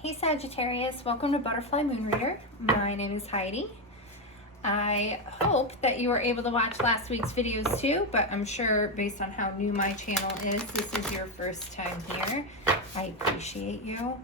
Hey Sagittarius, welcome to Butterfly Moon Reader. My name is Heidi. I hope that you were able to watch last week's videos too, but I'm sure based on how new my channel is, this is your first time here. I appreciate you.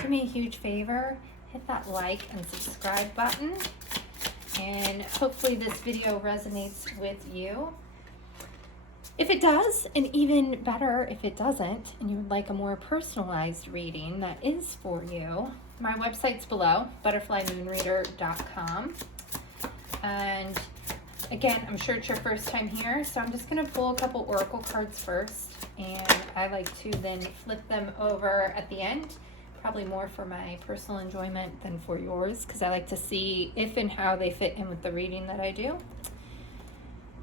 Do me a huge favor, hit that like and subscribe button, and hopefully this video resonates with you. If it does, and even better if it doesn't, and you would like a more personalized reading that is for you, my website's below, butterflymoonreader.com. And again, I'm sure it's your first time here, so I'm just going to pull a couple oracle cards first, and I like to then flip them over at the end, probably more for my personal enjoyment than for yours, because I like to see if and how they fit in with the reading that I do.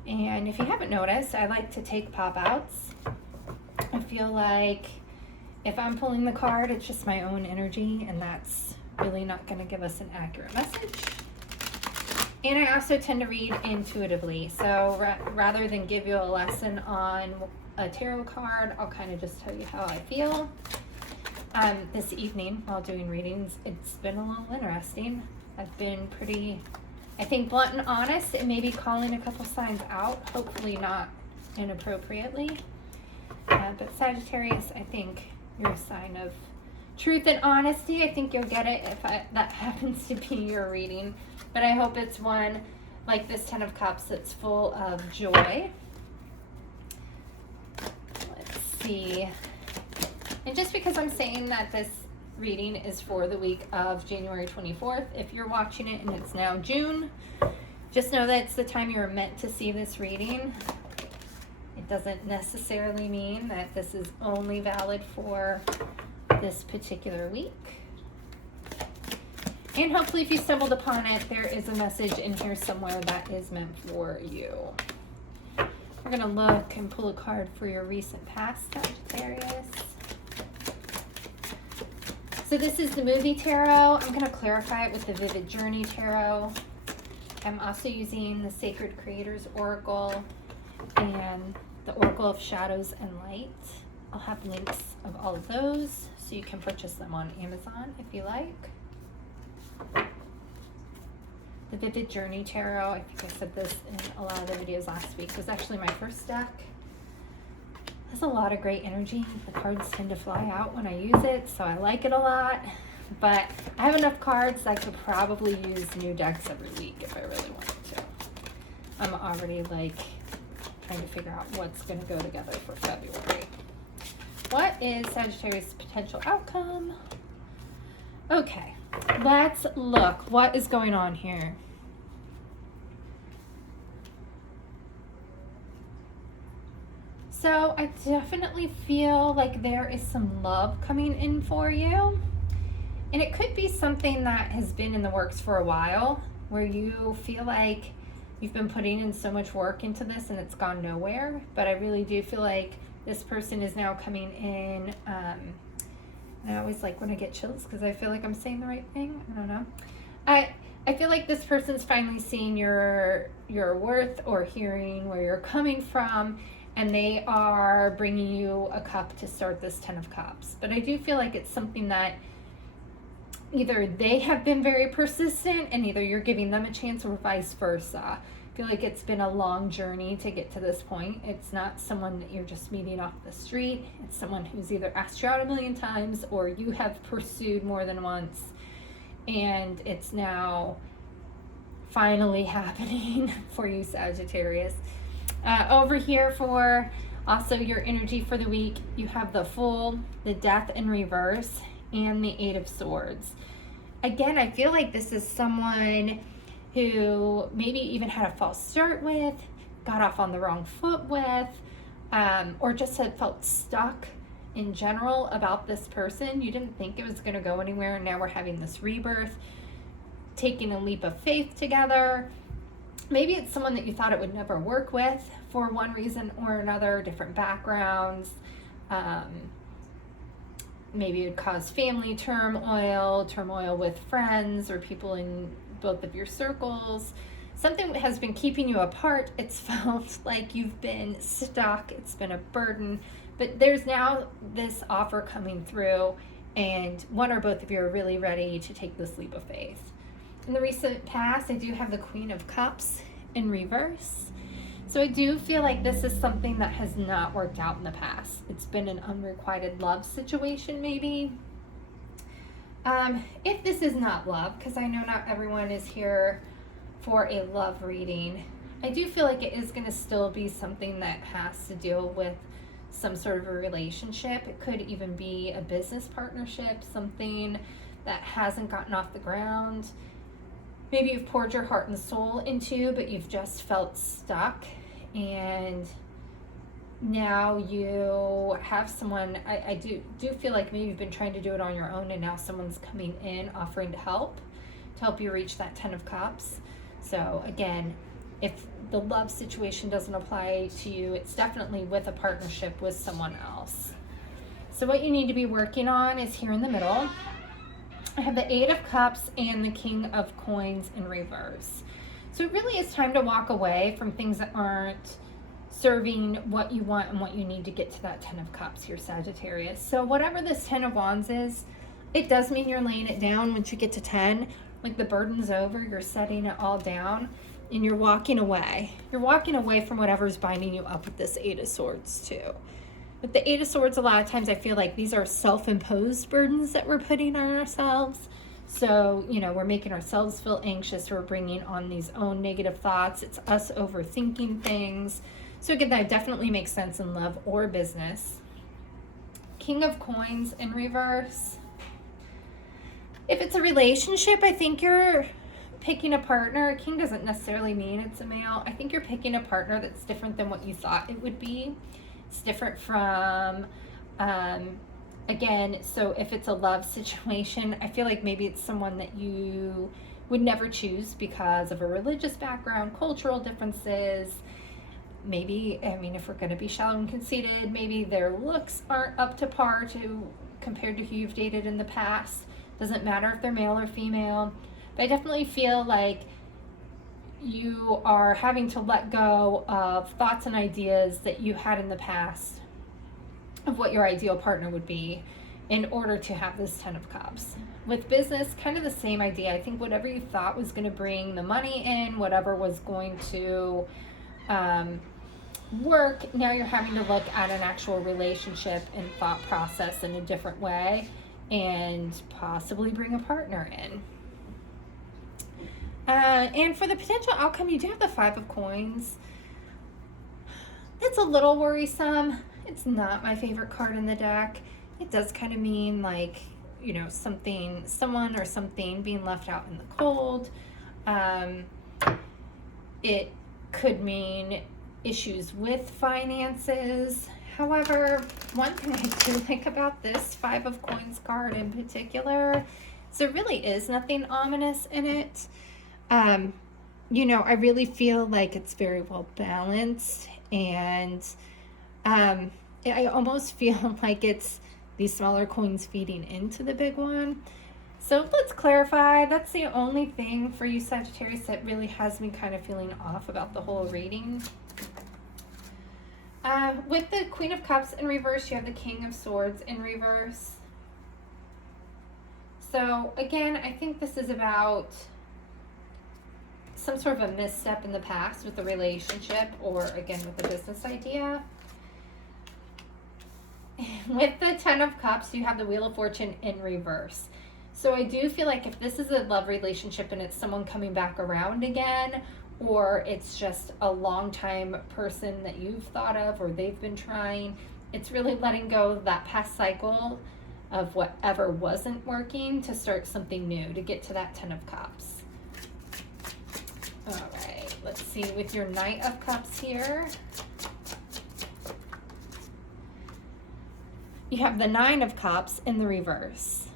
And if you haven't noticed, I like to take pop-outs. I feel like if I'm pulling the card, it's just my own energy, and that's really not going to give us an accurate message. And I also tend to read intuitively, so rather than give you a lesson on a tarot card, I'll kind of just tell you how I feel. This evening, while doing readings, it's been a little interesting. I've been pretty, I think, blunt and honest, and maybe calling a couple signs out, hopefully not inappropriately. But Sagittarius, I think you're a sign of truth and honesty. I think you'll get it if that happens to be your reading. But I hope it's one like this Ten of Cups that's full of joy. Let's see. And just because I'm saying that this reading is for the week of January 24th. If you're watching it and it's now June, just know that it's the time you're meant to see this reading. It doesn't necessarily mean that this is only valid for this particular week. And hopefully if you stumbled upon it, there is a message in here somewhere that is meant for you. We're going to look and pull a card for your recent past, Sagittarius. So this is the movie tarot. I'm going to clarify it with the Vivid Journey tarot. I'm also using the Sacred Creators Oracle and the Oracle of Shadows and Light. I'll have links of all of those so you can purchase them on Amazon if you like. The Vivid Journey tarot, I think I said this in a lot of the videos last week, was actually my first deck. Has a lot of great energy. The cards tend to fly out when I use it, so I like it a lot. But I have enough cards that I could probably use new decks every week if I really wanted to. I'm already like trying to figure out what's going to go together for February. What is Sagittarius' potential outcome? Okay, let's look. What is going on here? So I definitely feel like there is some love coming in for you. And it could be something that has been in the works for a while, where you feel like you've been putting in so much work into this and it's gone nowhere. But I really do feel like this person is now coming in. And I always like when I get chills because I feel like I'm saying the right thing. I don't know. I feel like this person's finally seeing your worth or hearing where you're coming from. And they are bringing you a cup to start this Ten of Cups. But I do feel like it's something that either they have been very persistent and either you're giving them a chance or vice versa. I feel like it's been a long journey to get to this point. It's not someone that you're just meeting off the street. It's someone who's either asked you out a million times or you have pursued more than once. And it's now finally happening for you, Sagittarius. Over here for also your energy for the week, you have the Fool, the Death in reverse, and the Eight of Swords. Again, I feel like this is someone who maybe even had a false start with, got off on the wrong foot with, or just had felt stuck in general about this person. You didn't think it was going to go anywhere, and now we're having this rebirth, taking a leap of faith together. Maybe it's someone that you thought it would never work with for one reason or another, different backgrounds. Maybe it would cause family turmoil with friends or people in both of your circles. Something has been keeping you apart. It's felt like you've been stuck. It's been a burden. But there's now this offer coming through, and one or both of you are really ready to take this leap of faith. In the recent past, I do have the Queen of Cups in reverse. So I do feel like this is something that has not worked out in the past. It's been an unrequited love situation, maybe. If this is not love, because I know not everyone is here for a love reading, I do feel like it is going to still be something that has to deal with some sort of a relationship. It could even be a business partnership, something that hasn't gotten off the ground. Maybe you've poured your heart and soul into, but you've just felt stuck, and now you have someone. I do feel like maybe you've been trying to do it on your own, and now someone's coming in offering to help you reach that 10 of Cups. So again, if the love situation doesn't apply to you, it's definitely with a partnership with someone else. So what you need to be working on is here in the middle. I have the 8 of Cups and the King of Coins in reverse. So it really is time to walk away from things that aren't serving what you want and what you need to get to that 10 of Cups here, Sagittarius. So whatever this 10 of Wands is, it does mean you're laying it down once you get to 10. Like the burden's over, you're setting it all down, and you're walking away. You're walking away from whatever's binding you up with this 8 of Swords too. With the 8 of Swords, a lot of times I feel like these are self-imposed burdens that we're putting on ourselves. So, we're making ourselves feel anxious. We're bringing on these own negative thoughts. It's us overthinking things. So again, that definitely makes sense in love or business. King of Coins in reverse. If it's a relationship, I think you're picking a partner. King doesn't necessarily mean it's a male. I think you're picking a partner that's different than what you thought it would be. It's different from, again, so if it's a love situation, I feel like maybe it's someone that you would never choose because of a religious background, cultural differences. Maybe, if we're going to be shallow and conceited, maybe their looks aren't up to par compared to who you've dated in the past. Doesn't matter if they're male or female. But I definitely feel like you are having to let go of thoughts and ideas that you had in the past of what your ideal partner would be in order to have this 10 of Cups. With business, kind of the same idea. I think whatever you thought was going to bring the money in, whatever was going to work, now you're having to look at an actual relationship and thought process in a different way and possibly bring a partner in. And for the potential outcome, you do have the 5 of Coins. It's a little worrisome. It's not my favorite card in the deck. It does kind of mean like, someone or something being left out in the cold. It could mean issues with finances. However, one thing I do think about this 5 of Coins card in particular is there really is nothing ominous in it. I really feel like it's very well balanced, and I almost feel like it's these smaller coins feeding into the big one. So let's clarify. That's the only thing for you, Sagittarius, that really has me kind of feeling off about the whole reading. With the Queen of Cups in reverse, you have the King of Swords in reverse. So again, I think this is about some sort of a misstep in the past with the relationship, or again with the business idea. With the 10 of Cups, you have the Wheel of Fortune in reverse. So I do feel like if this is a love relationship and it's someone coming back around again, or it's just a long time person that you've thought of or they've been trying, it's really letting go of that past cycle of whatever wasn't working to start something new, to get to that 10 of Cups. All right, let's see with your Knight of Cups here. You have the 9 of Cups in the reverse.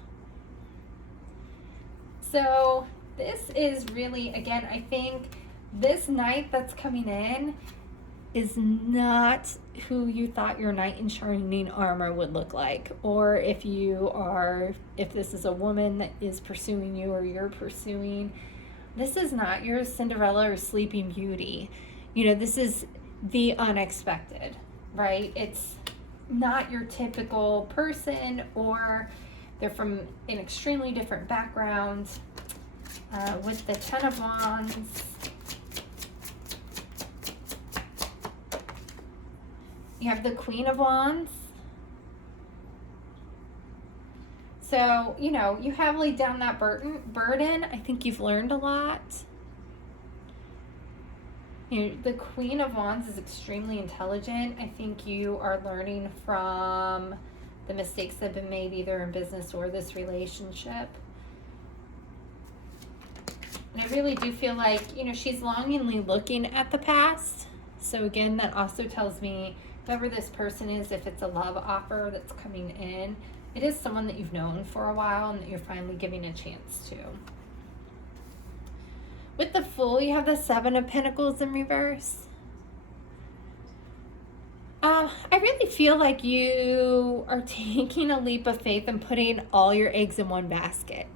So this is really, again, I think this Knight that's coming in is not who you thought your Knight in Shining Armor would look like. Or if this is a woman that is pursuing you or you're pursuing, this is not your Cinderella or Sleeping Beauty. This is the unexpected, right? It's not your typical person, or They're from an extremely different background. With the Ten of Wands, you have the Queen of Wands. So, you know, you have laid down that burden. I think you've learned a lot. You know, the Queen of Wands is extremely intelligent. I think you are learning from the mistakes that have been made either in business or this relationship. And I really do feel like, you know, she's longingly looking at the past. So again, that also tells me whoever this person is, if it's a love offer that's coming in, it is someone that you've known for a while and that you're finally giving a chance to. With the Fool, you have the Seven of Pentacles in reverse. I really feel like you are taking a leap of faith and putting all your eggs in one basket.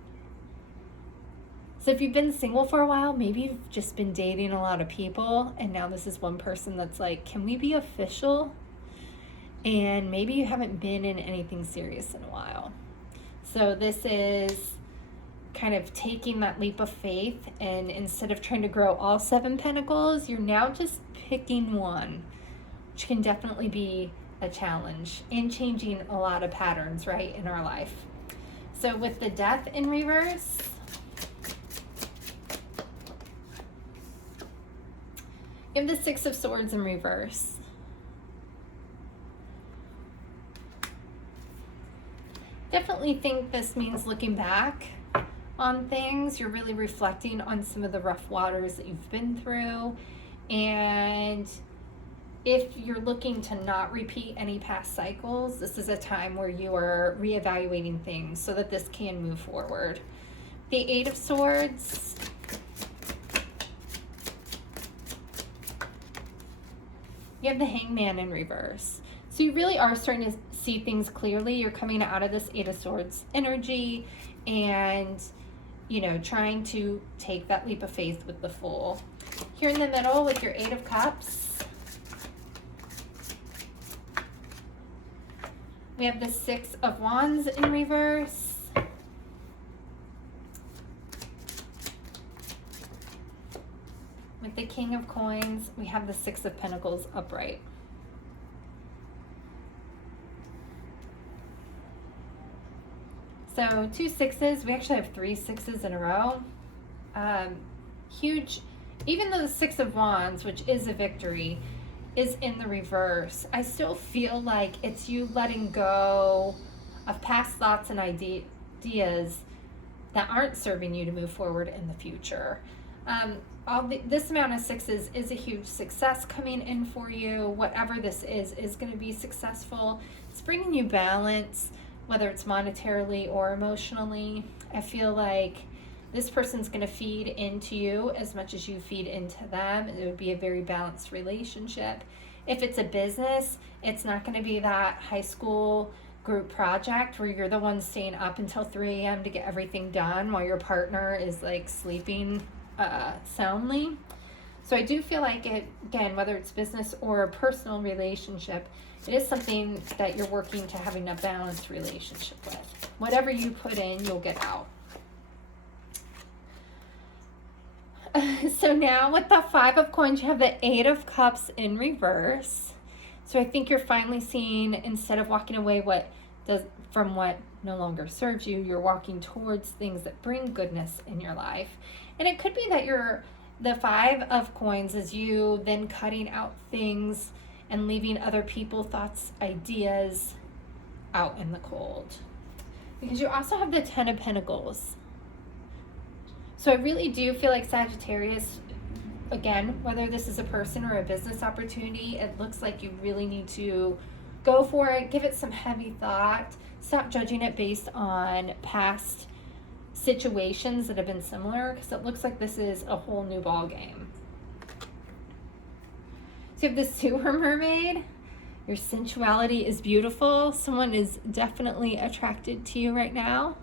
So if you've been single for a while, maybe you've just been dating a lot of people, and now this is one person that's like, can we be official? And maybe you haven't been in anything serious in a while. So this is kind of taking that leap of faith, and instead of trying to grow all seven pentacles, you're now just picking one, which can definitely be a challenge in changing a lot of patterns, right, in our life. So with the Death in reverse, you have the Six of Swords in reverse. Definitely think this means looking back on things. You're really reflecting on some of the rough waters that you've been through. And if you're looking to not repeat any past cycles, this is a time where you are reevaluating things so that this can move forward. The Eight of Swords. You have the Hangman in reverse. So you really are starting to see things clearly. You're coming out of this Eight of Swords energy and, you know, trying to take that leap of faith with the Fool. Here in the middle with your Eight of Cups, we have the Six of Wands in reverse. With the King of Coins, we have the Six of Pentacles upright. So 2 sixes, we actually have 3 sixes in a row. Huge, even though the Six of Wands, which is a victory, is in the reverse, I still feel like it's you letting go of past thoughts and ideas that aren't serving you to move forward in the future. This amount of sixes is a huge success coming in for you. Whatever this is going to be successful. It's bringing you balance, whether it's monetarily or emotionally. I feel like this person's going to feed into you as much as you feed into them. It would be a very balanced relationship. If it's a business, it's not going to be that high school group project where you're the one staying up until 3 a.m. to get everything done while your partner is like sleeping soundly. So I do feel like it, again, whether it's business or a personal relationship, it is something that you're working to having a balanced relationship with. Whatever you put in, you'll get out. So now with the Five of Coins, you have the Eight of Cups in reverse. So I think you're finally seeing, instead of walking away from what no longer serves you, you're walking towards things that bring goodness in your life. And it could be that the Five of Coins is you then cutting out things and leaving other people, thoughts, ideas out in the cold. Because you also have the Ten of Pentacles. So I really do feel like Sagittarius, again, whether this is a person or a business opportunity, it looks like you really need to go for it, give it some heavy thought, stop judging it based on past situations that have been similar, because it looks like this is a whole new ball game. So you have the Sewer Mermaid. Your sensuality is beautiful. Someone is definitely attracted to you right now.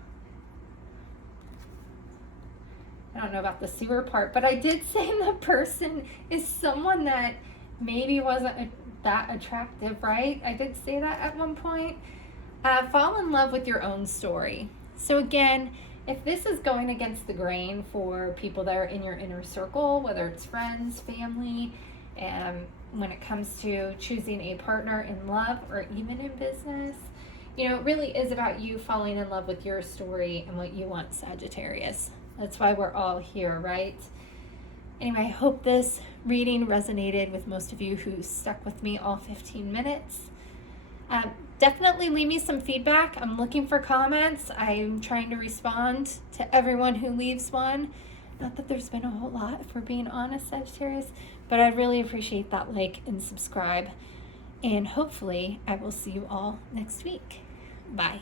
I don't know about the sewer part, but I did say the person is someone that maybe wasn't that attractive, right? I did say that at one point. Fall in love with your own story. So again, if this is going against the grain for people that are in your inner circle, whether it's friends, family, when it comes to choosing a partner in love or even in business, you know, it really is about you falling in love with your story and what you want, Sagittarius. That's why we're all here, right? Anyway, I hope this reading resonated with most of you who stuck with me all 15 minutes. Definitely leave me some feedback. I'm looking for comments. I'm trying to respond to everyone who leaves one. Not that there's been a whole lot, if we're being honest, Sagittarius, but I'd really appreciate that like and subscribe. And hopefully I will see you all next week. Bye.